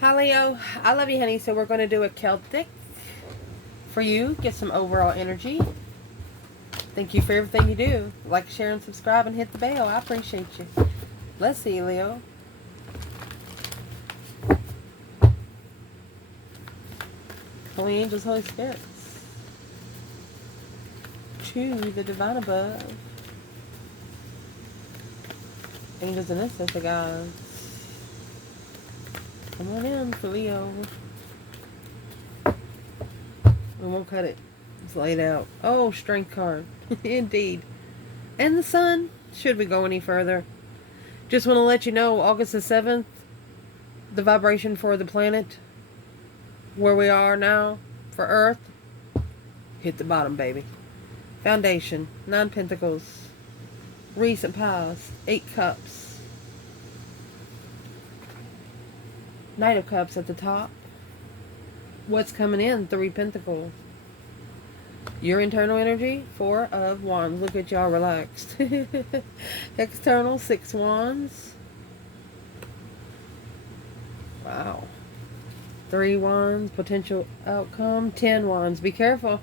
Hi Leo, I love you honey, so we're going to do a Celtic for you, get some overall energy. Thank you for everything you do. Like, share, and subscribe, and hit the bell. I appreciate you. Let's see, Leo. Holy angels, Holy Spirits. To the divine above. Angels and ancestor guides. Come on in for Leo. We won't cut it. It's laid out. Oh, strength card. Indeed. And the sun. Should we go any further? Just want to let you know, August the 7th, the vibration for the planet, where we are now, for Earth, hit the bottom, baby. Foundation, 9 Pentacles, recent past, 8 Cups, Knight of Cups at the top. What's coming in? 3 Pentacles. Your internal energy, 4 of Wands. Look at y'all relaxed. External, 6 Wands. Wow. 3 Wands, potential outcome, 10 Wands. Be careful.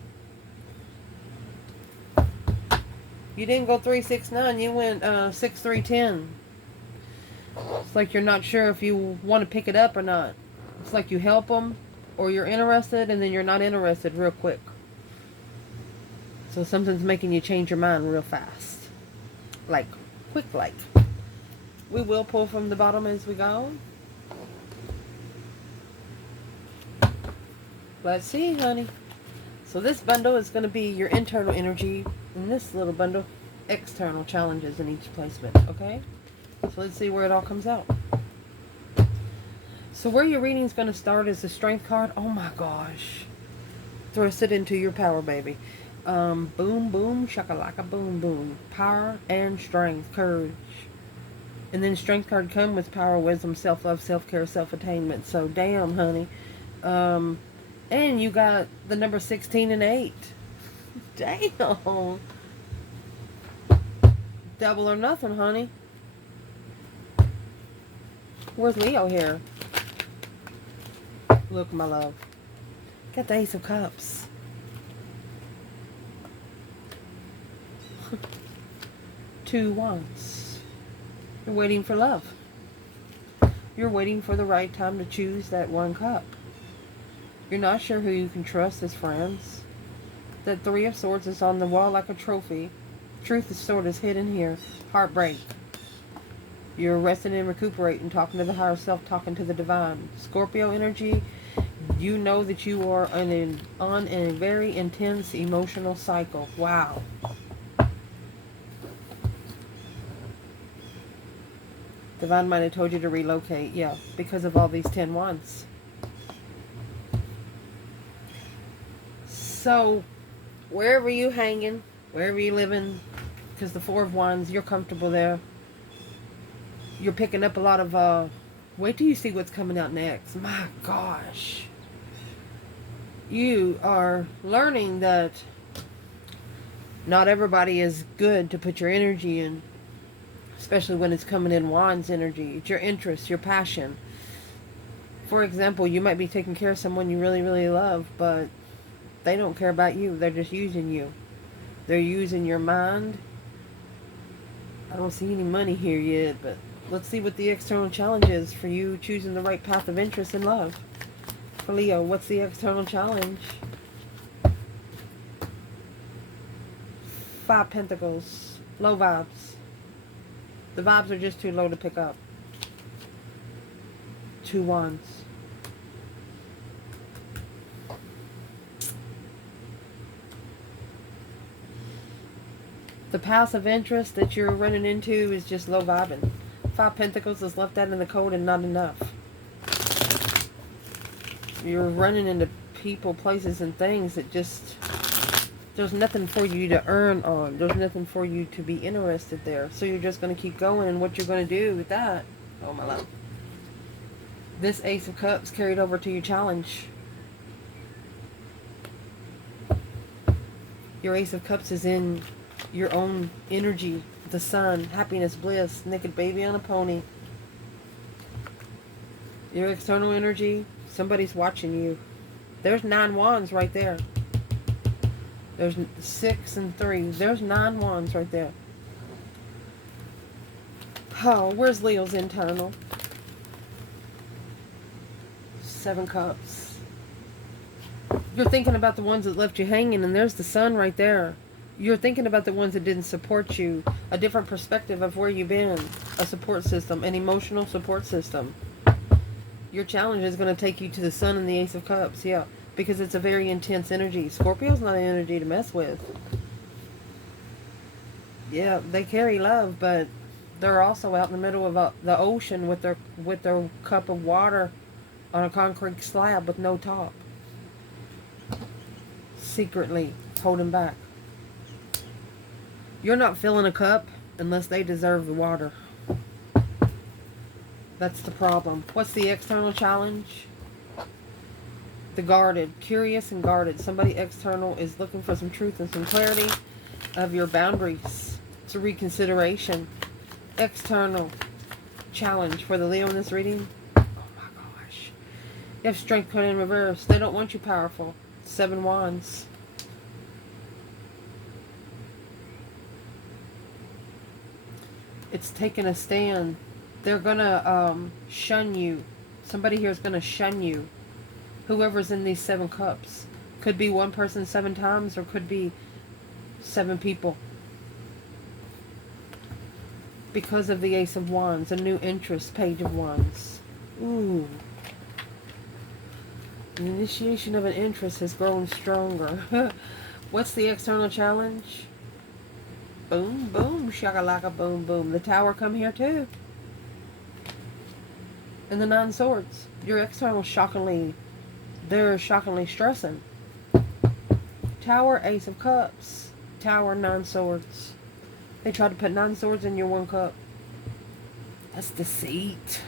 You didn't go 3, 6, 9. You went 6, 3, 10. It's like you're not sure if you want to pick it up or not. It's like you help them or you're interested and then you're not interested real quick. So something's making you change your mind real fast. Like, quick like. We will pull from the bottom as we go. Let's see, honey. So this bundle is going to be your internal energy. And this little bundle, external challenges in each placement. Okay? So let's see where it all comes out. So where your reading is going to start is the strength card. Oh my gosh. Thrust it into your power, baby. Boom, boom, shakalaka, boom, boom. Power and strength, courage. And then strength card come with power, wisdom, self-love, self-care, self-attainment. So damn, honey. And you got the number 16 and 8. Damn. Double or nothing, honey. Where's Leo here? Look, my love. Got the Ace of Cups. 2 Wands. You're waiting for love. You're waiting for the right time to choose that 1 cup. You're not sure who you can trust as friends. That 3 of Swords is on the wall like a trophy. Truth of Sword is hidden here. Heartbreak. You're resting and recuperating, talking to the higher self, talking to the divine. Scorpio energy. You know that you are on a very intense emotional cycle. Wow. Divine might have told you to relocate. Yeah, because of all these 10 Wands. So, wherever you hanging, wherever you living, because the 4 of Wands, you're comfortable there. You're picking up a lot of, wait till you see what's coming out next. My gosh. You are learning that not everybody is good to put your energy in. Especially when it's coming in Wands energy. It's your interest, your passion. For example, you might be taking care of someone you really, really love, but they don't care about you. They're just using you. They're using your mind. I don't see any money here yet, but let's see what the external challenge is for you choosing the right path of interest in love. For Leo, what's the external challenge? 5 Pentacles. Low vibes. The vibes are just too low to pick up. 2 Wands. The passive interest that you're running into is just low vibing. 5 Pentacles is left out in the cold and not enough. You're running into people, places, and things that just... There's nothing for you to earn on. There's nothing for you to be interested there. So you're just going to keep going, and what you're going to do with that... Oh, my love. This Ace of Cups carried over to your challenge. Your Ace of Cups is in your own energy. The sun, happiness, bliss, naked baby on a pony. Your external energy, somebody's watching you. There's 9 wands right there. There's 6 and 3. There's 9 wands right there. Oh, where's Leo's internal? 7 cups. You're thinking about the ones that left you hanging, and there's the sun right there. You're thinking about the ones that didn't support you. A different perspective of where you've been. A support system. An emotional support system. Your challenge is going to take you to the sun and the Ace of Cups. Yeah. Because it's a very intense energy. Scorpio's not an energy to mess with. Yeah, they carry love, but they're also out in the middle of the ocean with their cup of water on a concrete slab with no top. Secretly holding back. You're not filling a cup unless they deserve the water. That's the problem. What's the external challenge? The guarded. Curious and guarded. Somebody external is looking for some truth and some clarity of your boundaries. It's a reconsideration. External challenge for the Leo in this reading. Oh my gosh. You have strength card in reverse. They don't want you powerful. 7 wands. It's taking a stand. They're gonna shun you. Somebody here is gonna shun you. Whoever's in these 7 cups. Could be one person 7 times, or could be 7 people. Because of the Ace of Wands, a new interest, Page of Wands. Ooh. The initiation of an interest has grown stronger. What's the external challenge? Boom, boom, shakalaka, boom, boom. The Tower come here too. And the 9 swords. Your external they're shockingly stressing. Tower, Ace of Cups. Tower, 9 swords. They tried to put 9 swords in your 1 cup. That's deceit.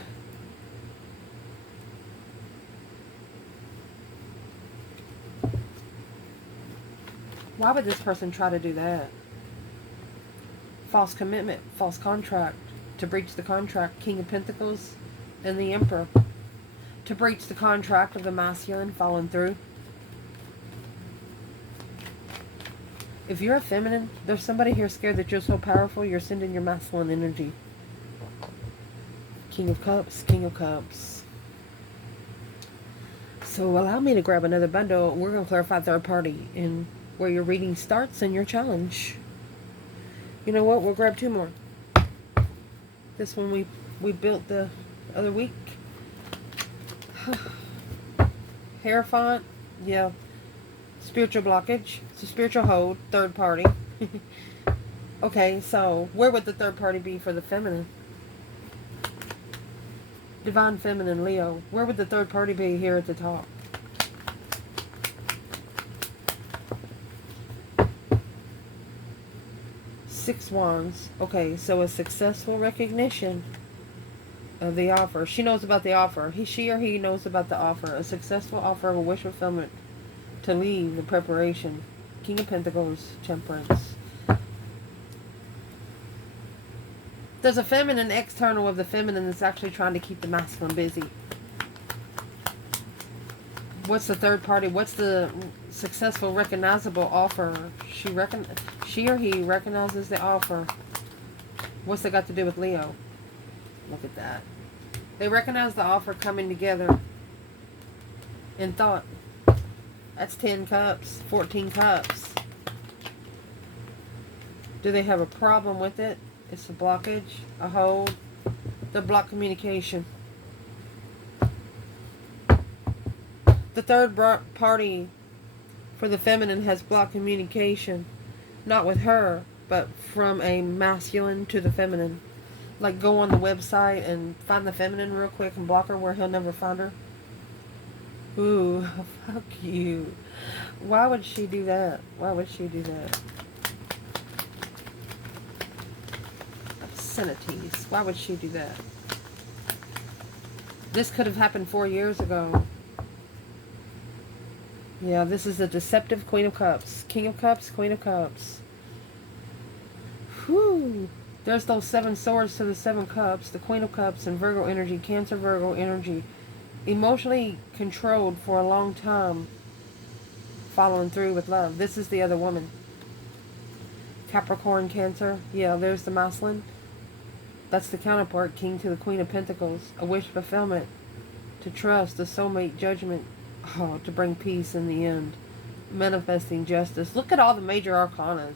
Why would this person try to do that? False commitment, false contract. To breach the contract, King of Pentacles and the Emperor. To breach the contract of the masculine, following through. If you're a feminine, there's somebody here scared that you're so powerful, you're sending your masculine energy. King of Cups, King of Cups. So allow me to grab another bundle. We're going to clarify third party and where your reading starts and your challenge. You know what? We'll grab 2 more. This one we built the other week. Hierophant. Yeah. Spiritual blockage. It's a spiritual hold. Third party. Okay, so where would the third party be for the feminine? Divine Feminine, Leo. Where would the third party be here at the top? Six Wands. Okay, so a successful recognition of the offer. She knows about the offer. She or he knows about the offer. A successful offer of a wish fulfillment to leave the preparation. King of Pentacles, Temperance. There's a feminine external of the feminine that's actually trying to keep the masculine busy. What's the third party? What's the successful recognizable offer? She or he recognizes the offer. What's that got to do with Leo? Look at that. They recognize the offer coming together in thought. That's 10 cups, 14 cups. Do they have a problem with it? It's a blockage, a hold. They block communication. The third party for the feminine has blocked communication. Not with her, but from a masculine to the feminine. Like go on the website and find the feminine real quick and block her where he'll never find her. Ooh, fuck you. Why would she do that? Why would she do that? Obscenities. Why would she do that? This could have happened 4 years ago. Yeah, this is a deceptive Queen of Cups. King of Cups, Queen of Cups. Whew. There's those 7 swords to the 7 cups. The Queen of Cups and Virgo energy. Cancer, Virgo energy. Emotionally controlled for a long time, following through with love. This is the other woman. Capricorn, Cancer. Yeah, there's the masculine. That's the counterpart, king to the Queen of Pentacles. A wish fulfillment. To trust, a soulmate judgment. Oh, to bring peace in the end. Manifesting justice. Look at all the major arcanas.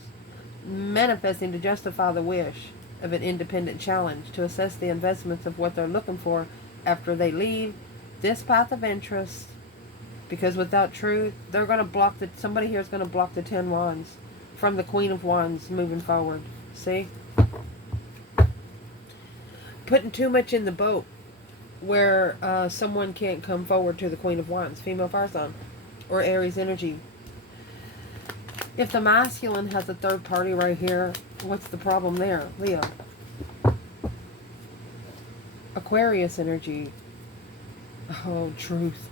Manifesting to justify the wish of an independent challenge. To assess the investments of what they're looking for after they leave this path of interest. Because without truth, they're going to block the... Somebody here is going to block the 10 wands from the Queen of Wands moving forward. See? Putting too much in the boat where someone can't come forward to the Queen of Wands. Female fire sign. Or Aries energy. If the masculine has a third party right here, what's the problem there? Leo. Aquarius energy. Oh, truth.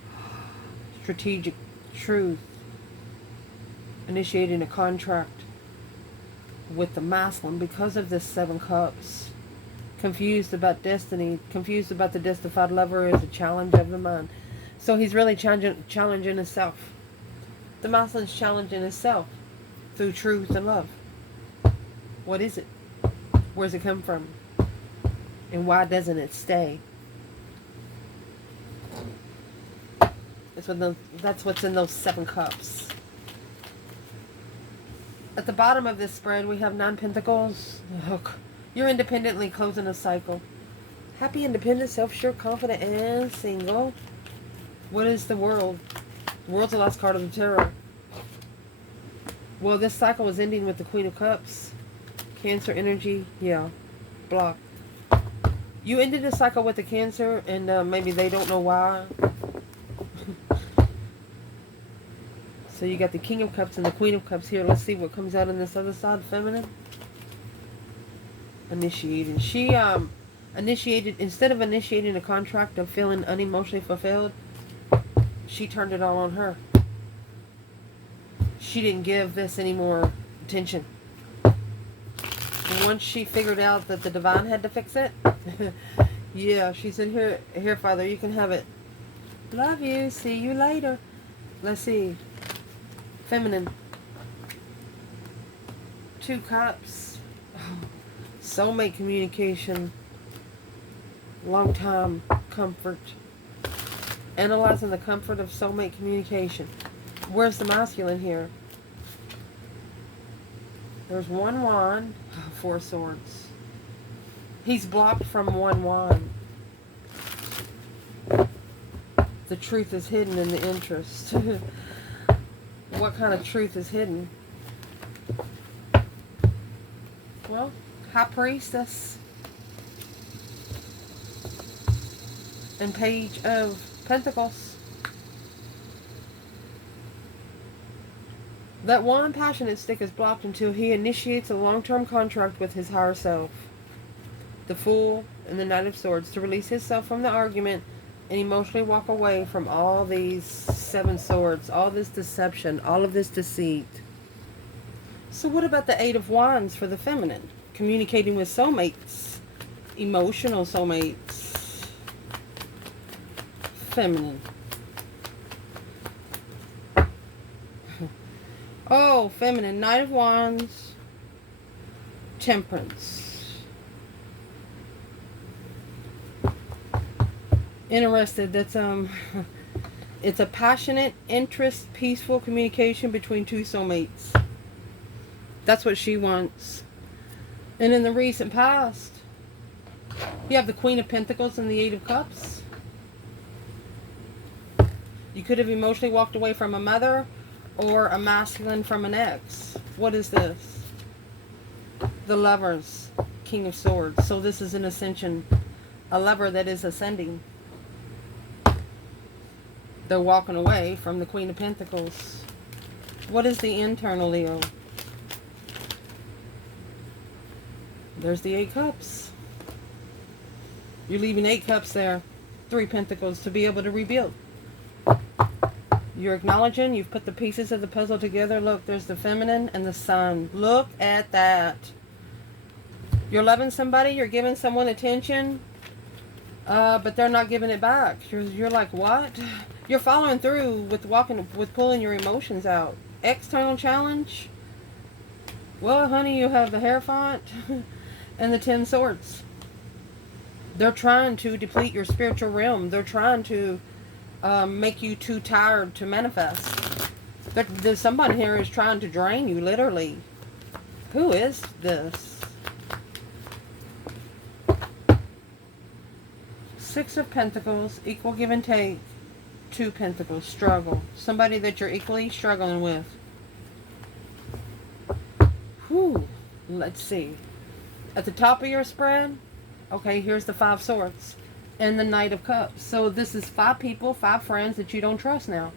Strategic truth. Initiating a contract with the masculine because of this 7 cups. Confused about destiny. Confused about the justified lover is a challenge of the mind. So he's really challenging himself. The masculine's challenging himself through truth and love. What is it? Where's it come from? And why doesn't it stay? That's what's in those 7 cups. At the bottom of this spread, we have 9 pentacles. Look, you're independently closing a cycle. Happy, independent, self-sure, confident, and single. What is the world? The world's the last card of the tarot. Well, this cycle is ending with the Queen of Cups. Cancer energy, yeah, block. You ended the cycle with the Cancer, and maybe they don't know why. So you got the King of Cups and the Queen of Cups here. Let's see what comes out on this other side. Feminine. Initiating. She initiated, instead of initiating a contract of feeling unemotionally fulfilled, she turned it all on her. She didn't give this any more attention. And once she figured out that the divine had to fix it, yeah, she said, here, Father, you can have it. Love you. See you later. Let's see. Feminine. 2 cups. Soulmate communication. Long time comfort. Analyzing the comfort of soulmate communication. Where's the masculine here? There's 1 wand. 4 swords. He's blocked from 1 wand. The truth is hidden in the interest. What kind of truth is hidden? Well, High Priestess and Page of Pentacles. That one passionate stick is blocked until he initiates a long-term contract with his higher self. The Fool and the Knight of Swords, to release himself from the argument and emotionally walk away from all these 7 swords, all this deception, all of this deceit. So what about the 8 of Wands for the feminine? Communicating with soulmates, emotional soulmates. Feminine. Oh, feminine. Knight of Wands. Temperance. Interested. That's it's a passionate interest, peaceful communication between 2 soulmates. That's what she wants. And in the recent past, you have the Queen of Pentacles and the 8 of Cups. You could have emotionally walked away from a mother or a masculine from an ex. What is this? The Lovers, King of Swords. So this is an ascension, a lover that is ascending. They're walking away from the Queen of Pentacles. What is the internal, Leo? There's the 8 cups. You're leaving 8 cups there. 3 pentacles to be able to rebuild. You're acknowledging you've put the pieces of the puzzle together. Look, there's the feminine and the sun. Look at that. You're loving somebody. You're giving someone attention. But they're not giving it back. You're like, what? You're following through with pulling your emotions out. External challenge. Well, honey, you have the Hierophant and the 10 Swords. They're trying to deplete your spiritual realm. They're trying to make you too tired to manifest. There's somebody here who's trying to drain you, literally. Who is this? 6 of Pentacles, equal give and take. 2 Pentacles, struggle. Somebody that you're equally struggling with. Whew. Let's see. At the top of your spread, okay, here's the 5 Swords and the Knight of Cups. So this is 5 people, 5 friends that you don't trust now.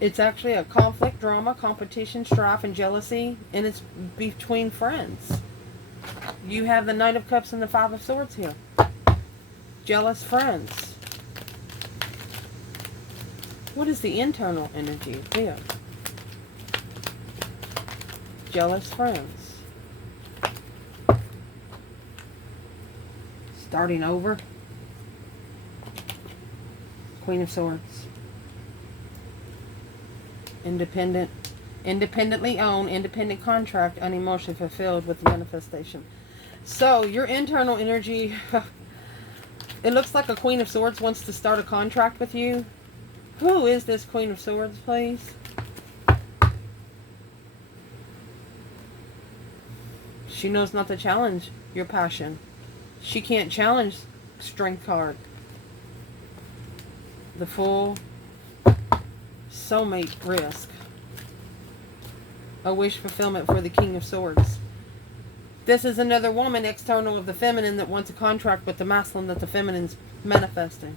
It's actually a conflict, drama, competition, strife, and jealousy, and it's between friends. You have the Knight of Cups and the 5 of Swords here. Jealous friends. What is the internal energy here? Jealous friends. Starting over. Queen of Swords. Independent. Independently owned. Independent contract. Unemotionally fulfilled with manifestation. So, your internal energy... It looks like a Queen of Swords wants to start a contract with you. Who is this Queen of Swords, please? She knows not to challenge your passion. She can't challenge Strength card. The Fool. Soulmate risk. A wish fulfillment for the King of Swords. This is another woman external of the feminine that wants a contract with the masculine that the feminine's manifesting.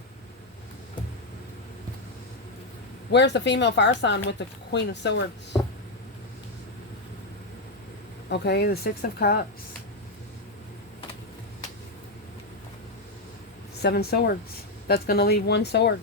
Where's the female fire sign with the Queen of Swords? Okay, the 6 of Cups. 7 Swords. That's going to leave 1 sword.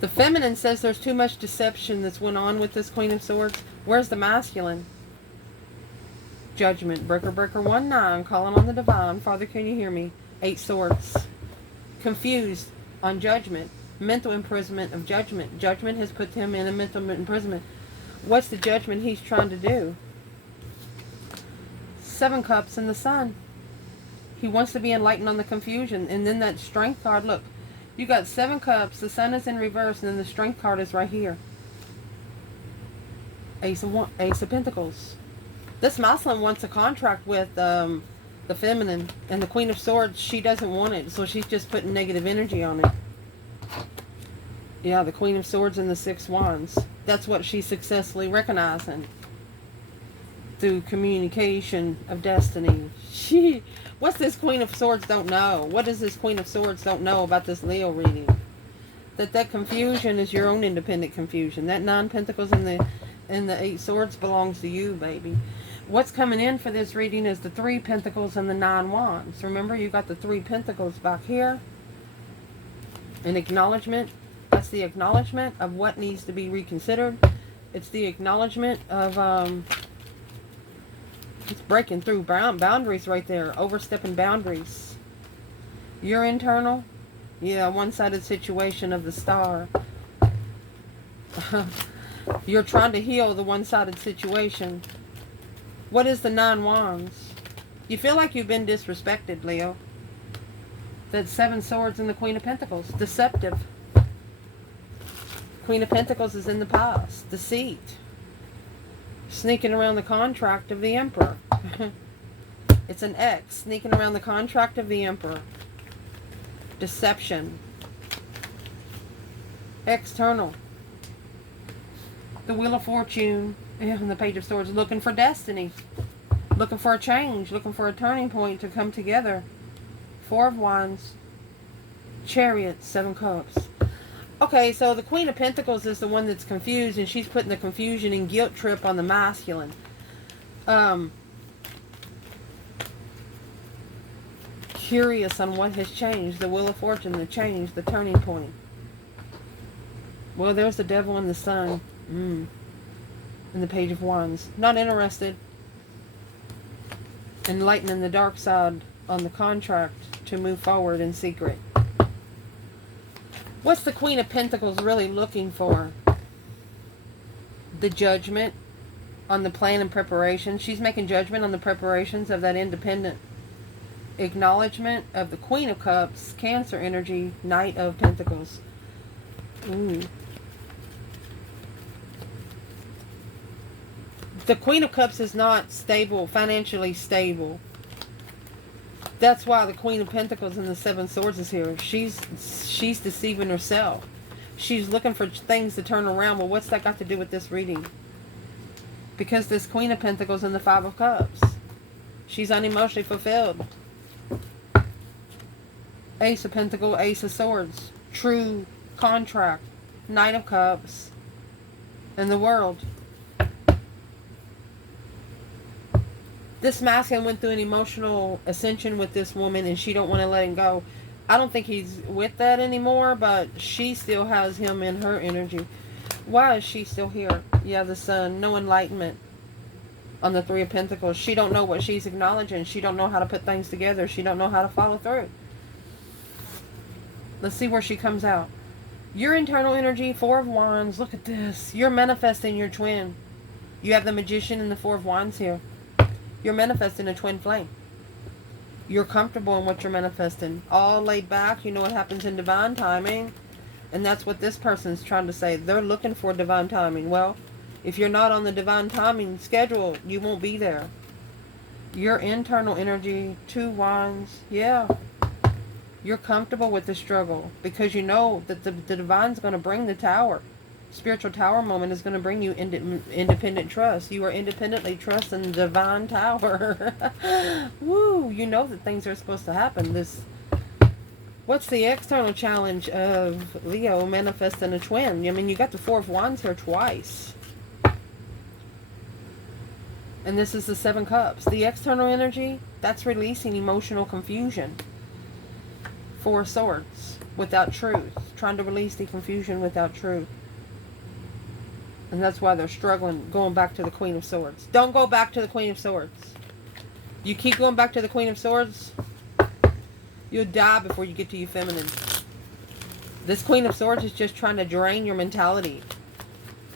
The feminine says there's too much deception that's went on with this Queen of Swords. Where's the masculine? Judgment. Breaker, breaker, 1-9. Calling on the divine. Father, can you hear me? 8 Swords. Confused on judgment. Mental imprisonment of judgment. Judgment has put him in a mental imprisonment. What's the judgment he's trying to do? 7 Cups and the Sun. He wants to be enlightened on the confusion. And then that Strength card, look. You got 7 Cups, the Sun is in reverse, and then the Strength card is right here. Ace of Pentacles. This masculine wants a contract with the feminine, and the Queen of Swords, she doesn't want it, so she's just putting negative energy on it. Yeah, the Queen of Swords and the 6 Wands. That's what she's successfully recognizing through communication of destiny. What's this Queen of Swords don't know? What does this Queen of Swords don't know about this Leo reading? That confusion is your own independent confusion. That 9 Pentacles and the 8 Swords belongs to you, baby. What's coming in for this reading is the 3 Pentacles and the 9 Wands. Remember, you got the 3 Pentacles back here. An acknowledgement. That's the acknowledgement of what needs to be reconsidered. It's the acknowledgement of... It's breaking through boundaries right there. Overstepping boundaries. Your internal. Yeah, one-sided situation of the Star. You're trying to heal the one-sided situation. What is the 9 Wands? You feel like you've been disrespected, Leo. That 7 Swords and the Queen of Pentacles. Deceptive. Queen of Pentacles is in the past. Deceit. Sneaking around the contract of the Emperor. It's an X. Sneaking around the contract of the Emperor. Deception. External. The Wheel of Fortune. And the Page of Swords. Looking for destiny. Looking for a change. Looking for a turning point to come together. 4 of Wands. Chariot. 7 Cups. Okay, so the Queen of Pentacles is the one that's confused, and she's putting the confusion and guilt trip on the masculine. Curious on what has changed. The Wheel of Fortune, the change, the turning point. Well, there's the Devil and the Sun. And the Page of Wands. Not interested. Enlightening the dark side on the contract to move forward in secret. What's the Queen of Pentacles really looking for? The judgment on the plan and preparation. She's making judgment on the preparations of that independent acknowledgement of the Queen of Cups, Cancer energy, Knight of Pentacles. Ooh. The Queen of Cups is not stable, financially stable. That's why the Queen of Pentacles and the Seven Swords is here. She's deceiving herself. She's looking for things to turn around. Well, what's that got to do with this reading? Because this Queen of Pentacles and the Five of Cups. She's unemotionally fulfilled. Ace of Pentacles, Ace of Swords. True contract. Knight of Cups. And the World. This masculine went through an emotional ascension with this woman and she don't want to let him go. I don't think he's with that anymore, but she still has him in her energy. Why is she still here? Yeah, the Sun. No enlightenment on the Three of Pentacles. She don't know what she's acknowledging. She don't know how to put things together. She don't know how to follow through. Let's see where she comes out. Your internal energy, Four of Wands. Look at this. You're manifesting your twin. You have the Magician and the Four of Wands here. You're manifesting a twin flame. You're comfortable in what you're manifesting. All laid back. You know what happens in divine timing. And that's what this person's trying to say. They're looking for divine timing. Well, if you're not on the divine timing schedule, you won't be there. Your internal energy, Two Wands. Yeah. You're comfortable with the struggle. Because you know that the divine's going to bring the tower. Spiritual tower moment is going to bring you independent trust. You are independently trusting the divine tower. Woo! You know that things are supposed to happen. What's the external challenge of Leo manifesting a twin? I mean, you got the Four of Wands here twice. And this is the Seven Cups. The external energy, that's releasing emotional confusion. Four of Swords, without truth. Trying to release the confusion without truth. And that's why they're struggling going back to the Queen of Swords. Don't go back to the Queen of Swords. You keep going back to the Queen of Swords, you'll die before you get to your feminine. This Queen of Swords is just trying to drain your mentality.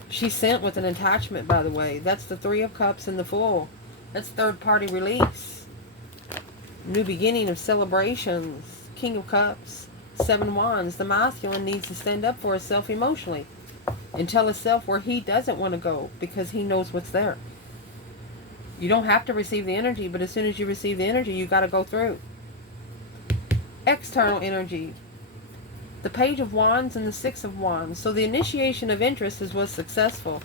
She's sent with an attachment, by the way. That's the Three of Cups and the Fool. That's third party release. New beginning of celebrations. King of Cups. Seven Wands. The masculine needs to stand up for himself emotionally. And tell himself where he doesn't want to go. Because he knows what's there. You don't have to receive the energy. But as soon as you receive the energy, you got to go through. External energy. The Page of Wands and the Six of Wands. So the initiation of interest was successful.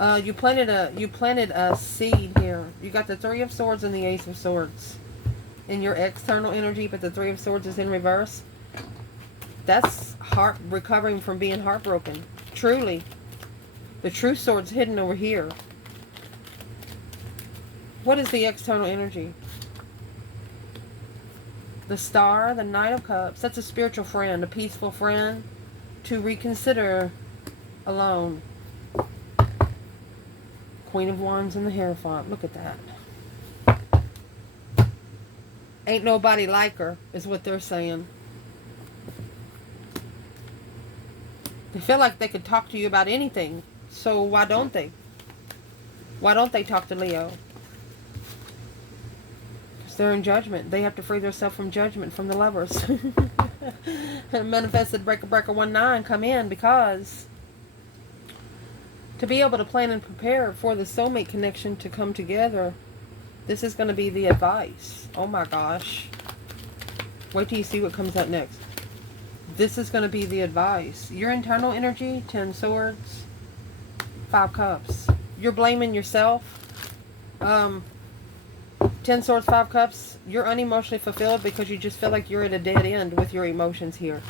You planted a seed here. You got the Three of Swords and the Ace of Swords in your external energy, but the Three of Swords is in reverse. That's recovering from being heartbroken. Truly. The true sword's hidden over here. What is the external energy? The Star, the Knight of Cups. That's a spiritual friend, a peaceful friend to reconsider alone. Queen of Wands and the Hierophant. Look at that. Ain't nobody like her, is what they're saying. They feel like they could talk to you about anything. So why don't they? Why don't they talk to Leo? Because they're in judgment. They have to free themselves from judgment from the lovers. Manifested breaker 19 come in because to be able to plan and prepare for the soulmate connection to come together, this is going to be the advice. Oh my gosh. Wait till you see what comes up next. This is going to be the advice. Your internal energy, 10 Swords, 5 Cups. You're blaming yourself. 10 Swords, 5 Cups. You're unemotionally fulfilled because you just feel like you're at a dead end with your emotions here.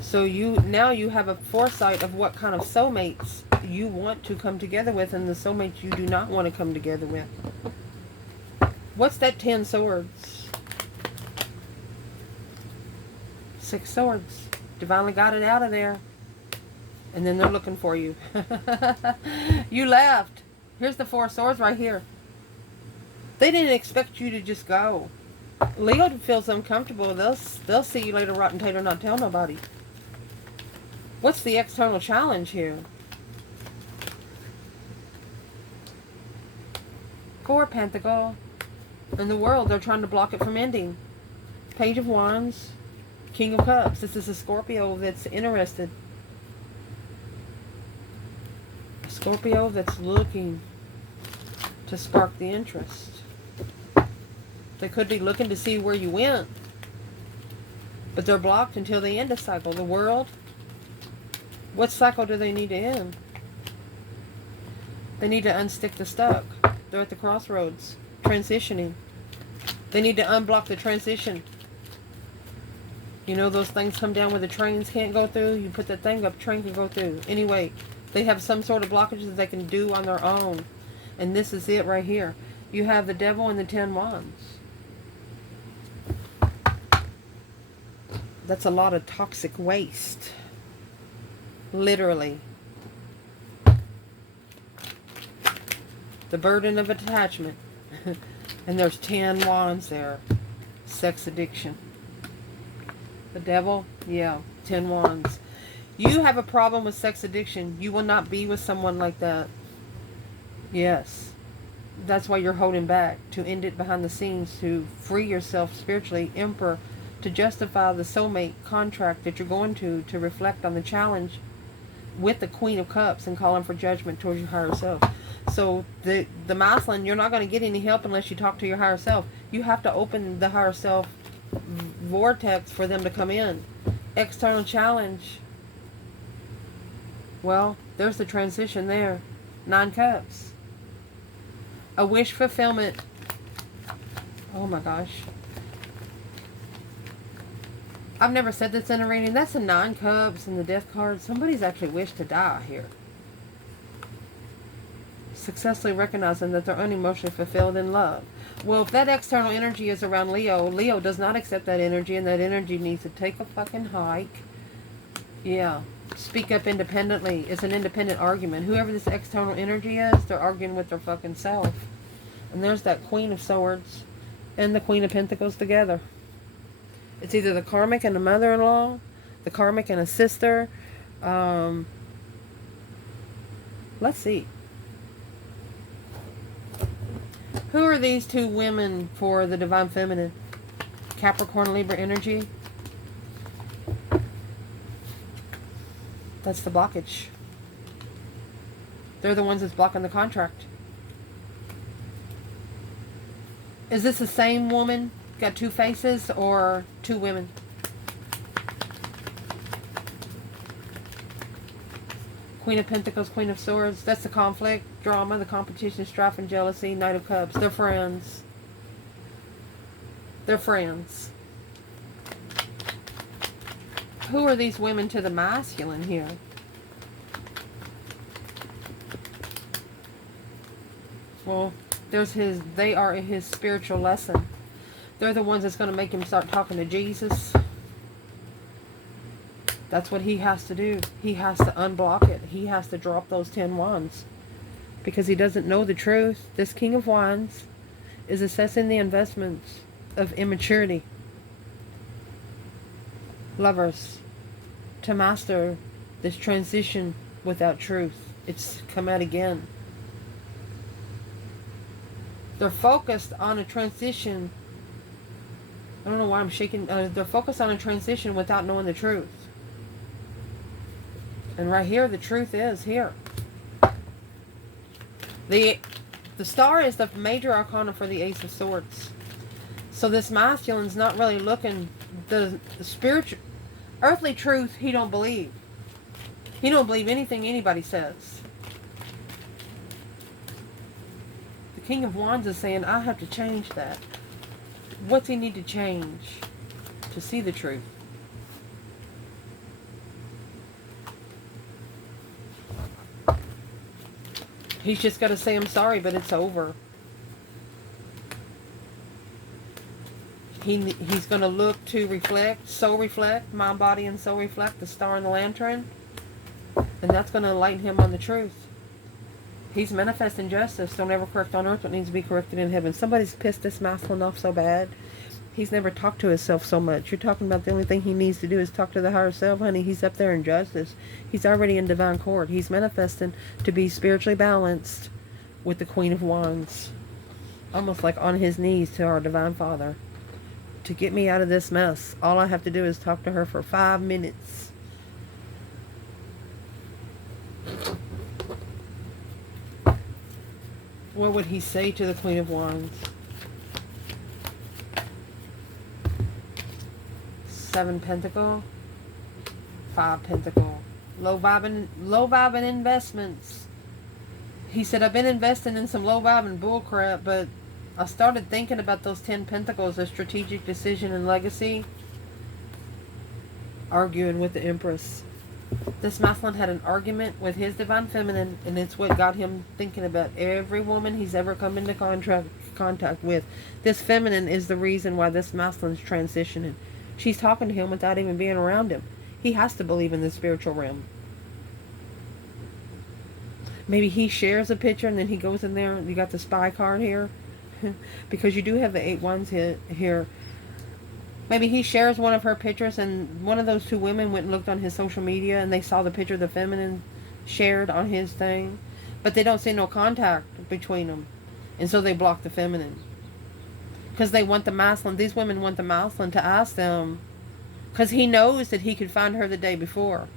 So now you have a foresight of what kind of soulmates you want to come together with and the soulmates you do not want to come together with. What's that 10 Swords? 6 Swords. Divinely got it out of there. And then they're looking for you. You left. Here's the Four of Swords right here. They didn't expect you to just go. Leo feels uncomfortable. They'll see you later, rotten tater, not tell nobody. What's the external challenge here? Four of Pentacles. In the world, they're trying to block it from ending. Page of Wands. King of Cups. This is a Scorpio that's interested. A Scorpio that's looking to spark the interest. They could be looking to see where you went. But they're blocked until they end a cycle. The world, what cycle do they need to end? They need to unstick the stuck. They're at the crossroads, transitioning. They need to unblock the transition. You know those things come down where the trains can't go through? You put that thing up, train can go through. Anyway, they have some sort of blockages that they can do on their own. And this is it right here. You have the Devil and the 10 Wands. That's a lot of toxic waste. Literally. The burden of attachment. And there's 10 Wands there. Sex addiction. The Devil, yeah, 10 Wands. You have a problem with sex addiction. You will not be with someone like that. Yes. That's why you're holding back. To end it behind the scenes. To free yourself spiritually. Emperor. To justify the soulmate contract that you're going to reflect on the challenge with the Queen of Cups and calling for judgment towards your higher self. So the masculine, you're not going to get any help unless you talk to your higher self. You have to open the higher self vortex for them to come in. External challenge. Well, there's the transition there. 9 Cups. A wish fulfillment. Oh my gosh. I've never said this in a reading. That's the 9 Cups and the Death card. Somebody's actually wished to die here. Successfully recognizing that they're unemotionally fulfilled in love. Well, if that external energy is around Leo, Leo does not accept that energy, and that energy needs to take a fucking hike. Yeah. Speak up independently. It's an independent argument. Whoever this external energy is, they're arguing with their fucking self. And there's that Queen of Swords and the Queen of Pentacles together. It's either the karmic and the mother-in-law, the karmic and a sister. Let's see. Who are these two women for the Divine Feminine? Capricorn, Libra energy. That's the blockage. They're the ones that's blocking the contract. Is this the same woman? Got 2 faces or 2 women? Queen of Pentacles, Queen of Swords. That's the conflict, drama, the competition, strife, and jealousy. Knight of Cups. They're friends. They're friends. Who are these women to the masculine here? Well, there's his. They are his spiritual lesson. They're the ones that's going to make him start talking to Jesus. That's what he has to do. He has to unblock it. He has to drop those 10 Wands. Because he doesn't know the truth. This King of Wands is assessing the investments of immaturity. Lovers, to master this transition without truth. It's come out again. They're focused on a transition. I don't know why I'm shaking. They're focused on a transition without knowing the truth. And right here, the truth is here. The star is the major arcana for the Ace of Swords. So this masculine's not really looking. The spiritual, earthly truth, he don't believe. He don't believe anything anybody says. The King of Wands is saying, I have to change that. What's he need to change to see the truth? He's just got to say, I'm sorry, but it's over. He's going to look to reflect, soul reflect, mind, body, and soul reflect, the star and the lantern. And that's going to enlighten him on the truth. He's manifesting justice. Don't ever correct on earth what needs to be corrected in heaven. Somebody's pissed this masculine off so bad. He's never talked to himself so much. You're talking about the only thing he needs to do is talk to the higher self, honey. He's up there in justice. He's already in divine court. He's manifesting to be spiritually balanced with the Queen of Wands. Almost like on his knees to our Divine Father. To get me out of this mess, all I have to do is talk to her for 5 minutes. What would he say to the Queen of Wands? 7 Pentacle, 5 Pentacle. Low vibing investments. He said, I've been investing in some low vibing bullcrap, but I started thinking about those 10 Pentacles, a strategic decision and legacy. Arguing with the Empress. This masculine had an argument with his divine feminine, and it's what got him thinking about every woman he's ever come into contact with. This feminine is the reason why this masculine's transitioning. She's talking to him without even being around him. He has to believe in the spiritual realm. Maybe he shares a picture and then he goes in there. You got the spy card here. Because you do have the 8 Wands here. Maybe he shares one of her pictures and one of those 2 women went and looked on his social media and they saw the picture the feminine shared on his thing. But they don't see no contact between them. And so they block the feminine. Because they want the masculine. These women want the masculine to ask them. Because he knows that he could find her the day before.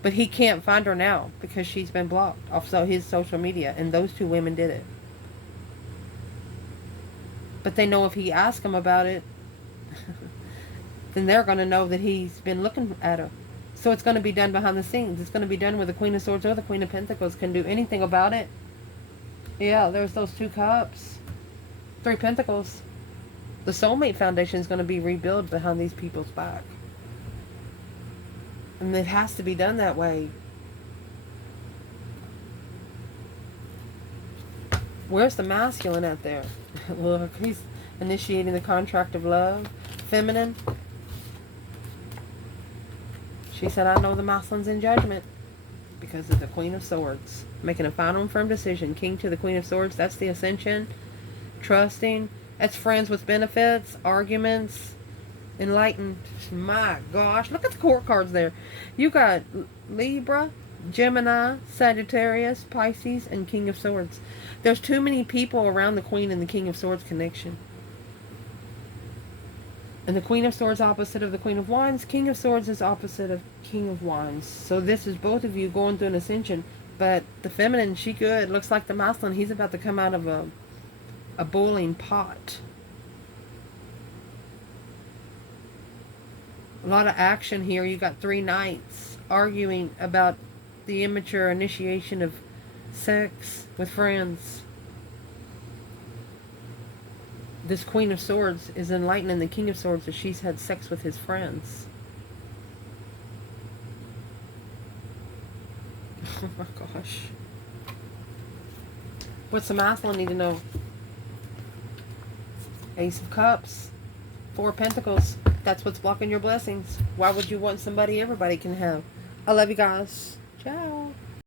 But he can't find her now because she's been blocked off his social media. And those 2 women did it. But they know if he asks them about it, then they're going to know that he's been looking at her. So it's going to be done behind the scenes. It's going to be done where the Queen of Swords or the Queen of Pentacles can do anything about it. Yeah, there's those 2 cups. 3 Pentacles. The soulmate foundation is going to be rebuilt behind these people's back. And it has to be done that way. Where's the masculine out there? Look, he's initiating the contract of love. Feminine. She said, I know the masculine's in judgment because of the Queen of Swords. Making a final and firm decision. King to the Queen of Swords. That's the ascension. Trusting. That's friends with benefits. Arguments. Enlightened. My gosh. Look at the court cards there. You got Libra, Gemini, Sagittarius, Pisces, and King of Swords. There's too many people around the Queen and the King of Swords connection. And the Queen of Swords opposite of the Queen of Wands. King of Swords is opposite of King of Wands. So this is both of you going through an ascension. But the feminine, she good. Looks like the masculine, he's about to come out of a boiling pot. A lot of action here. You got 3 knights arguing about the immature initiation of sex with friends. This Queen of Swords is enlightening the King of Swords that she's had sex with his friends. Oh my gosh. What's the masculine need to know? Ace of Cups. 4 Pentacles. That's what's blocking your blessings. Why would you want somebody everybody can have? I love you guys. Ciao.